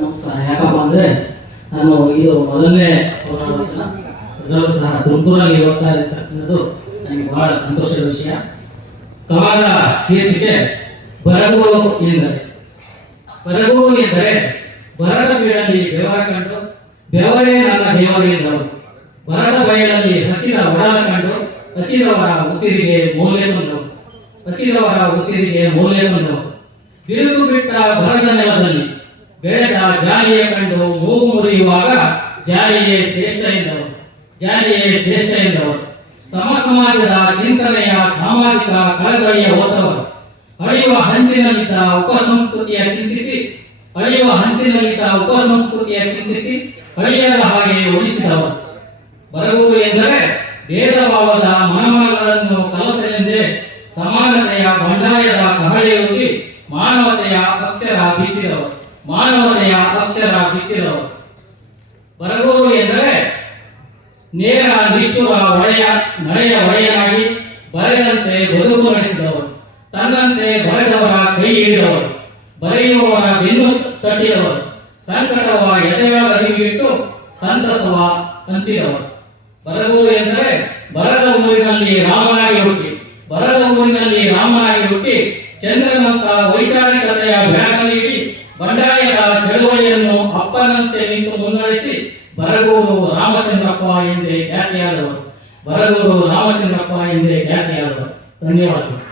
ನಮಸ್ಕಾರ ಯಾಕಪ್ಪ ಅಂದ್ರೆ ನಾನು ಇದು ಮೊದಲನೇ ಮೊದಲ ಸಹ ತುಮಕೂರಲ್ಲಿ ಹೋಗ್ತಾ ಇರ್ತಕ್ಕಂಥದ್ದು ನನಗೆ ಬಹಳ ಸಂತೋಷದ ವಿಷಯ. ಕವಾದ ಶೀರ್ಷಿಕೆ, ಬರಗೂರು ಎಂದರೆ. ಬರಗೂರು ಎಂದರೆ ಬರದ ಬೀಳಲ್ಲಿ ಬೆವರ ಕಂಡು, ಬೆವರೇ ನನ್ನ ದೇವರು ಎಂದರು ಬರದ ಬಯಲಲ್ಲಿ ಹಸಿರ ಒಡಲ ಕಂಡು ಹಸಿರವರ ಉಸಿರಿಗೆ ಮೂಲೆ ಬಂದವು ಹಸಿರವರ ಉಸಿರಿಗೆ ಮೂಲೆ ಬಂದವು ಬಿರುಕು ಬಿಟ್ಟ ಬರದ ನೆಲದಲ್ಲಿ ಬೆಳೆದ ಜಾಲಿಯ ಕಂಡು ಮೂಗು ಮುರಿಯುವಾಗ ಜಾರಿಯೇ ಶ್ರೇಷ್ಠ ಎಂದವರು ಜಾರಿಯೇ ಶ್ರೇಷ್ಠ ಎಂದವರು ಸಮ ಸಮಾಜದ ಚಿಂತನೆಯ ಸಾಮಾಜಿಕ ಕಳಕಳಿಯ ಓದವರು ಅಳೆಯುವ ಹಂಚಿನಲ್ಲಿದ್ದ ಉಪ ಸಂಸ್ಕೃತಿಯ ಚಿಂತಿಸಿ, ಅಳಿಯುವ ಹಂಚಿನಲ್ಲಿದ್ದ ಉಪ ಸಂಸ್ಕೃತಿಯ ಚಿಂತಿಸಿ, ಅಳಿಯದ ಹಾಗೆ ಉಳಿಸಿದವರು ಬರವು ಎಂದರೆ ಭೇದ ಭಾವದ ಮನಮನಗಳನ್ನು ಕಲಸಲೆಂದೇ ಸಮಾನತೆಯ ಬಂಡಾಯದ ಕಹಳೆಯೂರಿ ಮಾನವತೆಯ ಅಕ್ಷರ ಬಿತ್ತಿದವರು. ಮಾನವತೆಯ ಅಕ್ಷರ ಬಿತ್ತಿದವರು ಬರಗೂರು ಎಂದರೆ ನೇರ ನಿಷ್ಠುರ ಒಡೆಯ, ನಡೆಯ ಒಡೆಯನಾಗಿ ಬರೆದಂತೆ ಬದುಕು ನಡೆಸಿದವರು. ತನ್ನಂತೆ ಬರೆದವರ ಕೈ ಹಿಡಿದವರು. ಬರೆಯುವವರ ಬೆನ್ನು ತಟ್ಟಿದವರು. ಸಂಕಟವ ಎದೆಗಳ ಅರಿವಿಟ್ಟು ಸಂತಸವ ಹಂಚಿದವರು ಬರಗೂರು ಎಂದರೆ ಬರದ ಊರಿನಲ್ಲಿ ರಾಮನಾಗಿ ಹುಟ್ಟಿ, ಬರದ ಊರಿನಲ್ಲಿ ರಾಮನಾಗಿ ಹುಟ್ಟಿ ಚಂದ್ರನಂತ ವೈಚಾರಿಕತೆಯ ಚಳುವಳಿಯನ್ನು ಅಪ್ಪನಂತೆ ನಿಂತು ಮುನ್ನಡೆಸಿ ಬರಗೂರು ರಾಮಚಂದ್ರಪ್ಪ ಎಂದೇ ಖ್ಯಾತಿಯಾದವರು. ಬರಗೂರು ರಾಮಚಂದ್ರಪ್ಪ ಎಂದೇ ಖ್ಯಾತಿಯಾದವರು. ಧನ್ಯವಾದಗಳು.